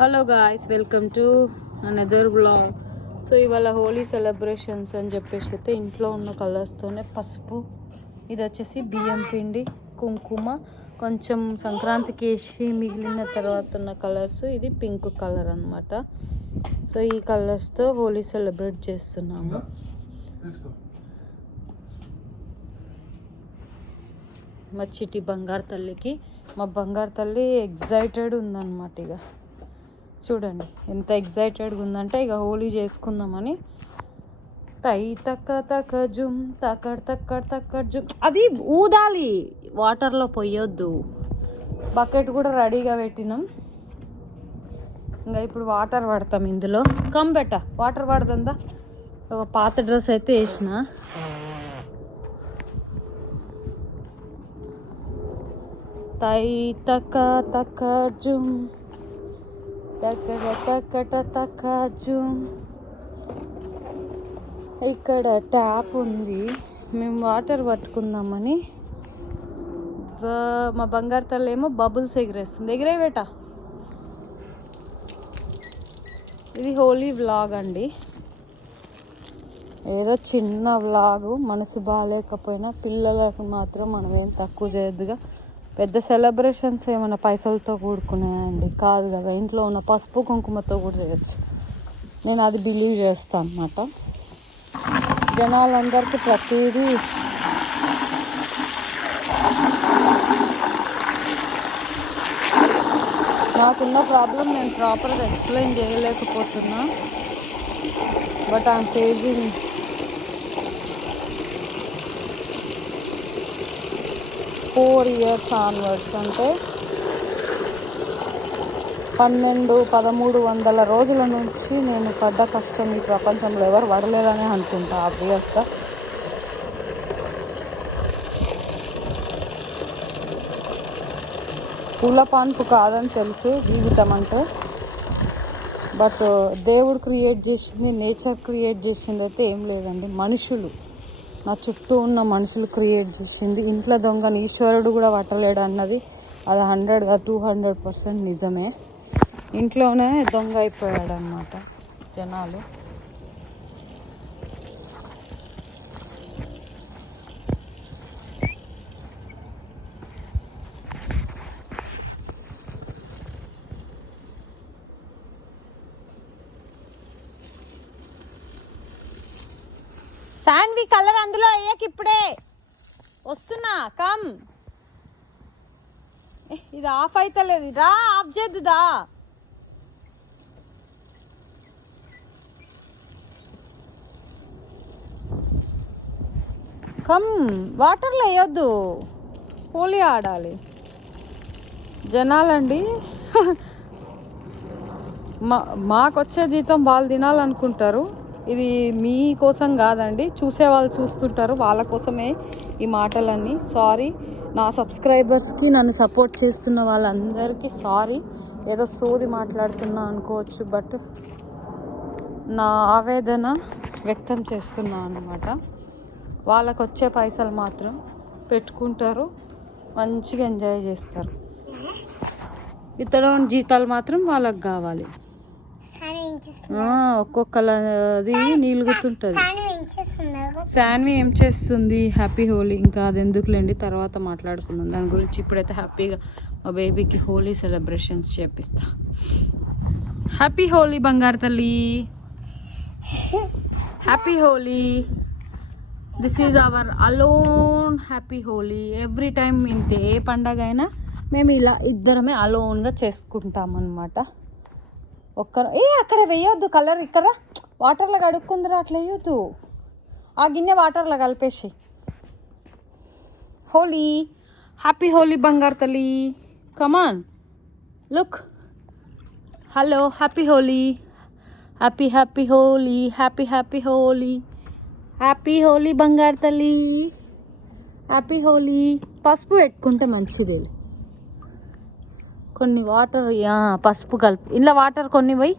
Hello guys, welcome to another vlog. So ఇవాళ Holi celebrations అని చెప్పేసి అయితే ఇంట్లో ఉన్న కలర్స్తోనే పసుపు, ఇది వచ్చేసి బియ్యం పిండి, కుంకుమ, కొంచెం సంక్రాంతికి వేసి మిగిలిన తర్వాత ఉన్న కలర్స్, ఇది పింక్ కలర్ అనమాట. సో ఈ కలర్స్తో హోలీ సెలబ్రేట్ చేస్తున్నాము. మా చిట్టి బంగారు తల్లికి, మా బంగారు తల్లి ఎగ్జైటెడ్ ఉందన్నమాట. ఇక చూడండి ఎంత ఎగ్జైటెడ్గా ఉందంటే ఇక హోలీ చేసుకుందామని. తై తక్క తక్క జుమ్ తక్కడ్ తక్కడ్ తక్కడ్ జుమ్, అది ఊదాలి, వాటర్లో పొయ్యొద్దు. బకెట్ కూడా రెడీగా పెట్టినాం. ఇంకా ఇప్పుడు వాటర్ పడతాం ఇందులో. కమ్ బెట్ట వాటర్ పడుతుందా. ఒక పాత డ్రెస్ అయితే వేసిన. తై తక్క తక్క జుమ్ తక్కట తక్కట తక్క జుమ్. ఇక్కడ ట్యాప్ ఉంది, మేము వాటర్ పట్టుకుందామని. మా బంగారు తల్లి ఏమో బబుల్స్ ఎగిరేస్తుంది. ఎగిరే బేట. ఇది హోలీ వ్లాగ్ అండి, ఏదో చిన్న వ్లాగు. మనసు బాగాలేకపోయినా పిల్లలకు మాత్రం మనం ఏం తక్కువ చేయొద్దుగా. పెద్ద సెలబ్రేషన్స్ ఏమైనా పైసలతో కూడుకున్నాయండి కాదు కదా, ఇంట్లో ఉన్న పసుపు కుంకుమతో కూడా చేయొచ్చు. నేను అది బిలీవ్ చేస్తాను అన్నమాట. జనాలందరికీ ప్రతిదీ నాకున్న ప్రాబ్లం నేను ప్రాపర్గా ఎక్స్ప్లెయిన్ చేయలేకపోతున్నా. But I'm facing. Four years onwards అంటే 1300 రోజుల నుంచి నేను పడ్డ కష్టం ఈ ప్రపంచంలో ఎవరు పడలేదనే అనుకుంటా. ఆబ్వియస్గా పూల పాన్పు కాదని తెలుసు జీవితం అంటే. బట్ దేవుడు క్రియేట్ చేసింది, నేచర్ క్రియేట్ చేసింది అయితే ఏం లేదండి. మనుషులు, నా చుట్టూ ఉన్న మనుషులు క్రియేట్ చేసింది. ఇంట్లో దొంగని ఈశ్వరుడు కూడా పట్టలేడు అన్నది అది 200% నిజమే. ఇంట్లోనే దొంగ అయిపోయాడు అన్నమాట జనాలు. శాన్వి కలర్ అందులో అయ్యాక ఇప్పుడే వస్తున్నా. కమ్. ఇది ఆఫ్ అవుతలేదు, రా ఆఫ్ చేద్దుదా. కమ్, వాటర్లో వేయొద్దు, హోలీ ఆడాలి. జనాలండి మాకొచ్చే జీతం వాళ్ళు తినాలనుకుంటారు. ఇది మీ కోసం కాదండి, చూసే వాళ్ళు చూస్తుంటారు, వాళ్ళ కోసమే ఈ మాటలన్నీ. సారీ నా సబ్స్క్రైబర్స్కి, నన్ను సపోర్ట్ చేస్తున్న వాళ్ళందరికీ సారీ. ఏదో సోది మాట్లాడుతున్నా అనుకోవచ్చు, బట్ నా ఆవేదన వ్యక్తం చేస్తున్నా అన్నమాట. వాళ్ళకు వచ్చే పైసలు మాత్రం పెట్టుకుంటారు, మంచిగా ఎంజాయ్ చేస్తారు. ఇతర జీతాలు మాత్రం వాళ్ళకి కావాలి. ఒక్కొక్కది నీలుగుతుంటుంది. శాన్వి ఏం చేస్తుంది? హ్యాపీ హోలీ. ఇంకా అది ఎందుకులేండి, తర్వాత మాట్లాడుకుందాం దాని గురించి. ఇప్పుడైతే హ్యాపీగా మా బేబీకి హోలీ సెలబ్రేషన్స్ చేపిస్తా. హ్యాపీ హోలీ బంగారు తల్లి, happy Holi. This is our alone happy Holi. Every time ఇంతే, ఏ పండగ అయినా మేము ఇలా ఇద్దరమే అలోన్గా చేసుకుంటాం అన్నమాట. అక్కడ వేయొద్దు కలర్, ఇక్కడ వాటర్లో కడుక్కుందరు, అట్లా వేయొద్దు. ఆ గిన్నె వాటర్లో కలిపేసి. హోలీ, హ్యాపీ హోలీ బంగారు తల్లి. Come on look. Hello, happy Holi, happy happy Holi, happy happy Holi, happy Holi బంగారు తల్లి, హ్యాపీ హోలీ. పసుపు పెట్టుకుంటే మంచిది. కొన్ని వాటర్ పసుపు కలిపి ఇలా వాటర్ కొన్ని పోయి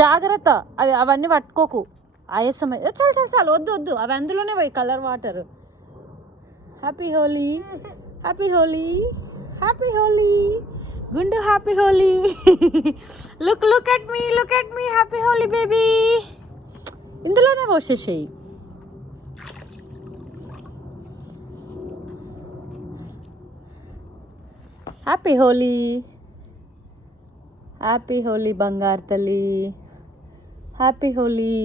జాగ్రత్త. అవన్నీ పట్టుకోకు, ఆయాసం. చాలు చాలు వద్దు వద్దు, అవి అందులోనే పోయి colour water. Happy Holi, happy Holi, happy Holi గుండు, happy Holi. Look at me happy Holi baby. ఇందులోనే పోసేసేయి. హ్యాపీ హోలీ బంగారు తల్లి, హ్యాపీ హోలీ.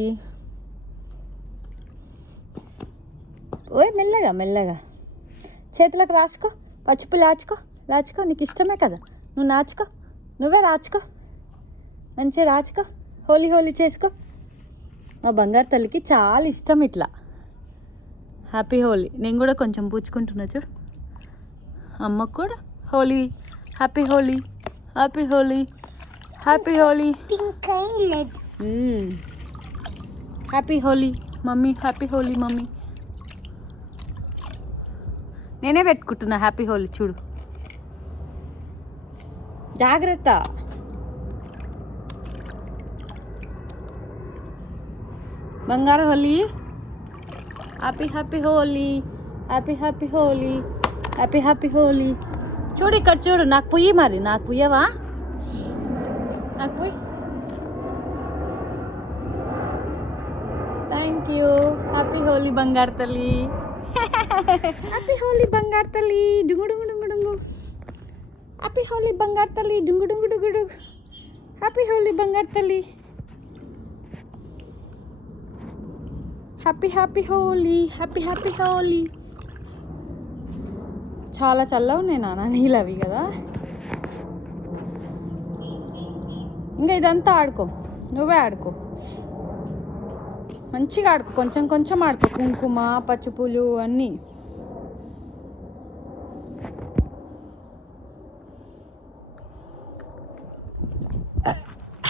ఓయ్ మెల్లగా చేతులకు రాచుకో, పచ్చిపు లాచుకో. నీకు ఇష్టమే కదా, నువ్వు నువ్వే రాచుకో, మంచిగా రాచుకో. హోలీ చేసుకో. మా బంగారు తల్లికి చాలా ఇష్టం ఇట్లా. హ్యాపీ హోలీ. నేను కూడా కొంచెం పూచుకుంటున్నా చూడు. అమ్మకు కూడా Holi, happy Holi happy Holi mummy, happy Holi mummy. నేనే పెట్టుకుంటున్నా హ్యాపీ హోలీ చూడు. జాగ్రత్త. బంగారు హోలీ, హ్యాపీ హోలీ. చూడు ఇక్కడ చూడు. నాకు పుయ్యి, మరి నాకు పుయ్యవా? నాకు పుయ్యి. Thank you. హ్యాపీ హోలీ బంగారు తల్లి. హ్యాపీ హోలీ బంగారు తల్లి. డుంగు. హ్యాపీ హోలీ బంగారు తల్లి. డుంగు. హ్యాపీ హోలీ బంగారు తల్లి. హ్యాపీ హోలీ. చాలా చల్లగా ఉన్నాయి నాన్న నీళ్ళు అవి కదా. ఇంకా ఇదంతా ఆడుకో, నువ్వే ఆడుకో, మంచిగా ఆడుకో. కొంచెం ఆడుకో. కుంకుమ, పచ్చిపూలు అన్నీ.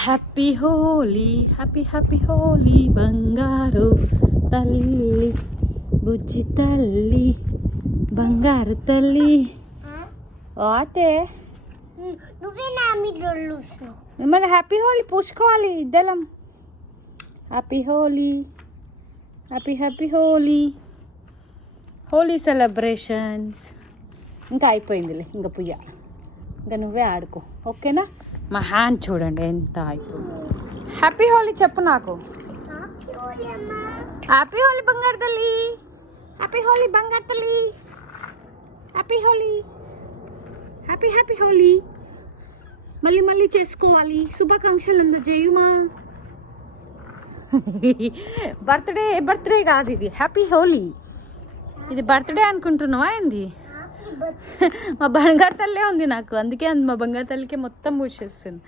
హ్యాపీ హోలీ బంగారు తల్లి, బుజ్జి తల్లి, బంగారు తల్లి. ఓతే మన హ్యాపీ హోలీ పూసుకోవాలి ఇద్దరం. Happy Holi celebrations. ఇంకా అయిపోయిందిలే, ఇంకా పుయ్య. ఇంకా నువ్వే ఆడుకో, ఓకేనా? మా హ్యాండ్ చూడండి ఎంత అయిపోయింది. హ్యాపీ హోలీ చెప్పు నాకు. హ్యాపీ హోలీ బంగారు తల్లి. హ్యాపీ హోలీ. మళ్ళీ చేసుకోవాలి. శుభాకాంక్షలు అందజేయుమా. బర్త్డే కాదు ఇది, హ్యాపీ హోలీ. ఇది బర్త్డే అనుకుంటున్నావా ఏంది? మా బంగారు తల్లే ఉంది నాకు, అందుకే మా బంగారు తల్లికి మొత్తం పూసేస్తుంది.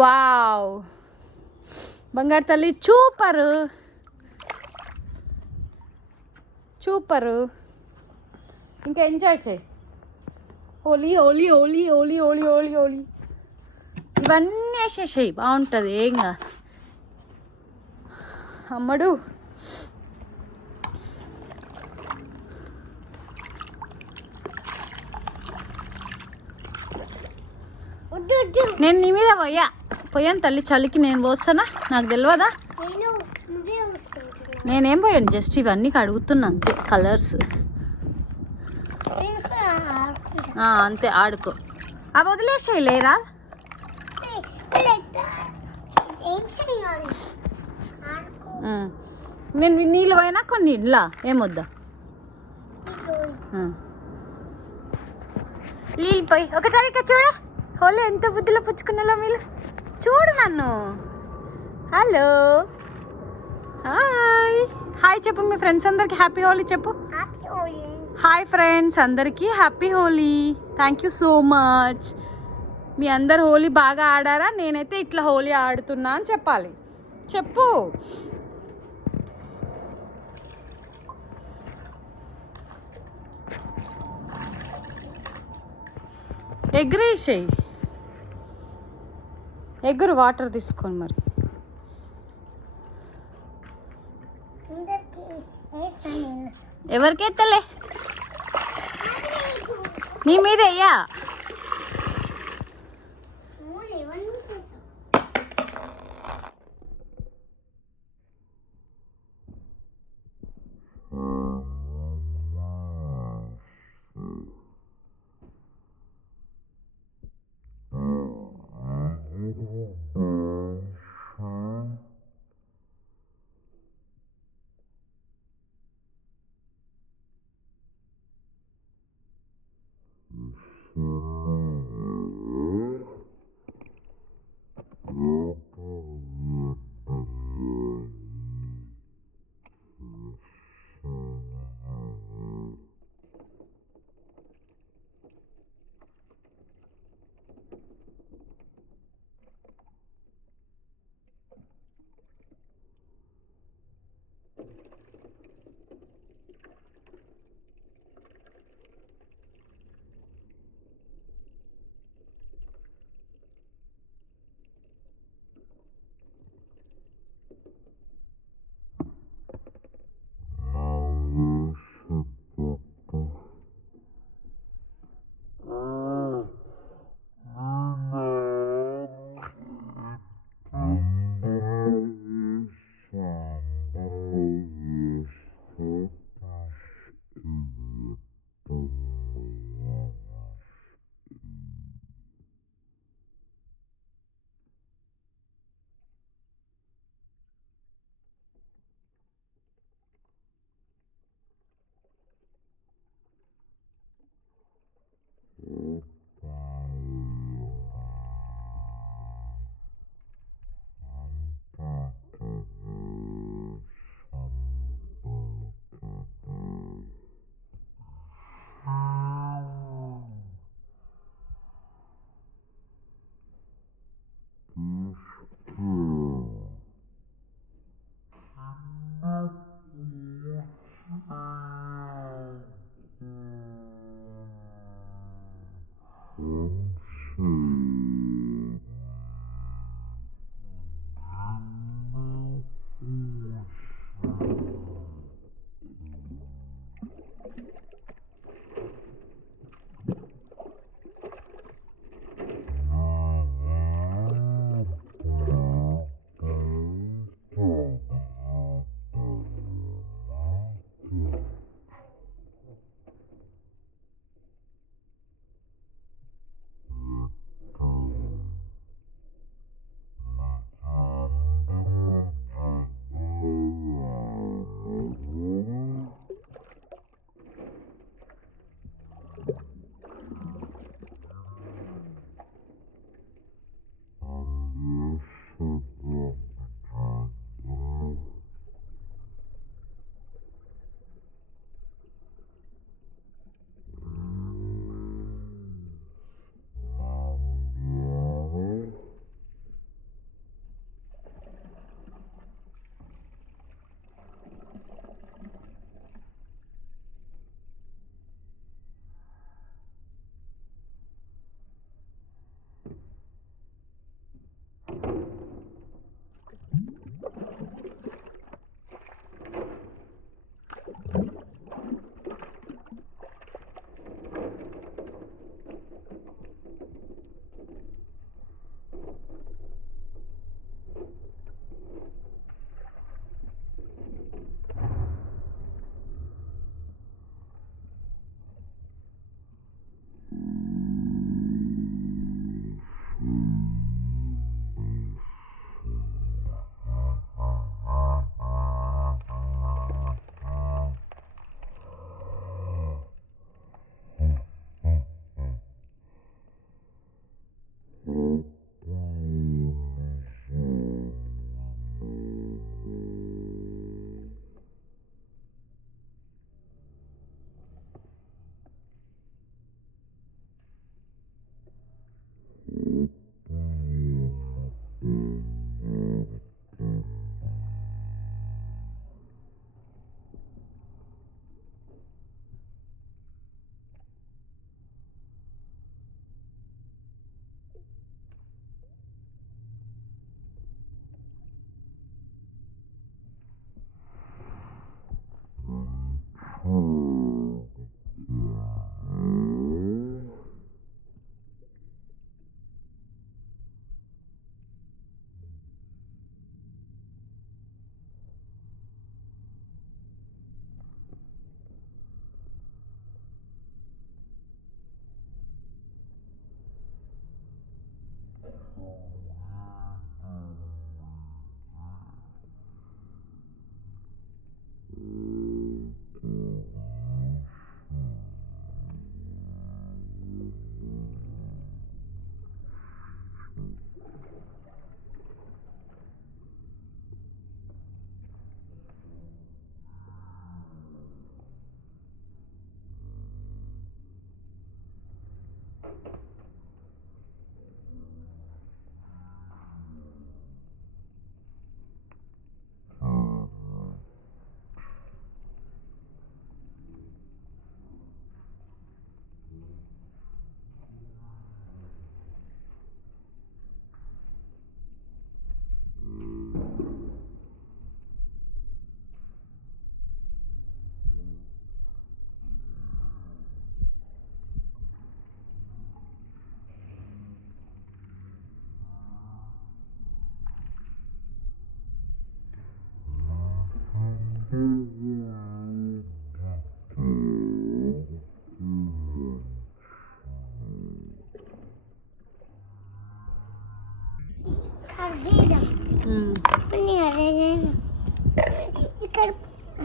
వావ్, బంగారు తల్లి సూపరు. ఇంకా ఎంజాయ్ చేయి. హోలీ. ఇవన్నీ వేసేసాయి, బాగుంటుంది. ఏంగా అమ్మడు. నేను నీ మీద పోయాను తల్లి. చలికి నేను పోస్తానా? నాకు తెలియదా? నేనేం పోయాను, జస్ట్ ఇవన్నీ కడుగుతున్నా అంతే. కలర్స్ అంతే, ఆడుకో. అవి వదిలేసాయి లేరా? నేను నీళ్ళు పోయినా కొన్ని ఇంట్లో ఏమొద్దా? నీళ్ళు పోయి ఒకసారి ఇక్కడ చూడ. హోలీ ఎంత బుద్ధిలో పుచ్చుకున్నాలో మీరు. చూడు నన్ను. హలో, హాయ్ చెప్పు మీ ఫ్రెండ్స్ అందరికి. హ్యాపీ హోలీ చెప్పు. హాయ్ ఫ్రెండ్స్ అందరికీ happy Holi. Thank you so much. మీ అందరు హోలీ బాగా ఆడారా? నేనైతే ఇట్లా హోలీ ఆడుతున్నా అని చెప్పాలి. చెప్పు. ఎగ్రేసేయి. ఎగురు, వాటర్ తీసుకొని మరి. ఎవరికెత్తలే, నీ మీద అయ్యా.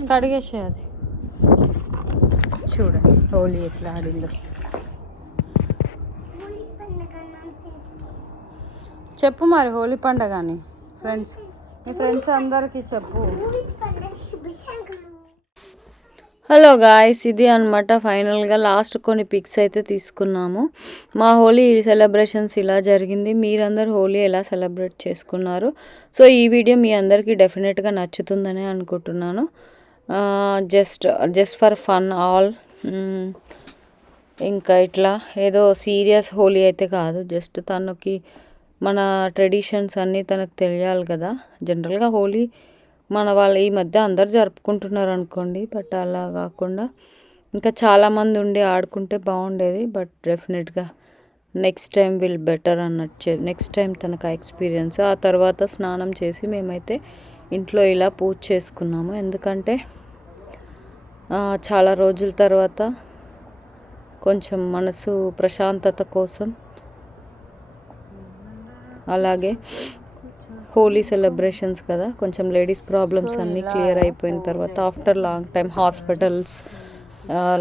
కడిగేసే అది చూడండి హోలీ ఎట్లా ఆడిందో. చెప్పు మరి హోలీ పండుగ అని ఫ్రెండ్స్, మీ ఫ్రెండ్స్ అందరికీ చెప్పు. హలో గాయ్స్, ఇది అనమాట ఫైనల్గా లాస్ట్ కొన్ని పిక్స్ అయితే తీసుకున్నాము. మా హోలీ సెలబ్రేషన్స్ ఇలా జరిగింది. మీరందరూ హోలీ ఎలా సెలబ్రేట్ చేసుకున్నారు? సో ఈ వీడియో మీ అందరికీ డెఫినెట్గా నచ్చుతుందని అనుకుంటున్నాను. Just for fun all. ఇంకా ఇట్లా ఏదో సీరియస్ హోలీ అయితే కాదు, జస్ట్ తనకి మన ట్రెడిషన్స్ అన్నీ తనకు తెలియాలి కదా. జనరల్గా హోలీ మన వాళ్ళు ఈ మధ్య అందరు జరుపుకుంటున్నారు అనుకోండి, బట్ అలా కాకుండా ఇంకా చాలామంది ఉండి ఆడుకుంటే బాగుండేది. బట్ డెఫినెట్గా నెక్స్ట్ టైం విల్ బెటర్ అన్నట్టు, నెక్స్ట్ టైం తనకు ఎక్స్పీరియన్స్. ఆ తర్వాత స్నానం చేసి మేమైతే ఇంట్లో ఇలా పూజ చేసుకున్నాము. ఎందుకంటే చాలా రోజుల తర్వాత కొంచెం మనసు ప్రశాంతత కోసం, అలాగే హోలీ సెలబ్రేషన్స్ కదా, కొంచెం లేడీస్ ప్రాబ్లమ్స్ అన్నీ క్లియర్ అయిపోయిన తర్వాత after long time hospitals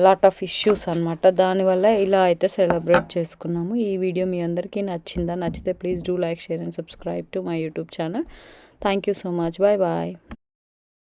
lot of issues అనమాట, దానివల్ల ఇలా అయితే సెలబ్రేట్ చేసుకున్నాము. ఈ వీడియో మీ అందరికీ నచ్చిందా? నచ్చితే please do like, share and subscribe to my YouTube channel. Thank you so much. Bye bye.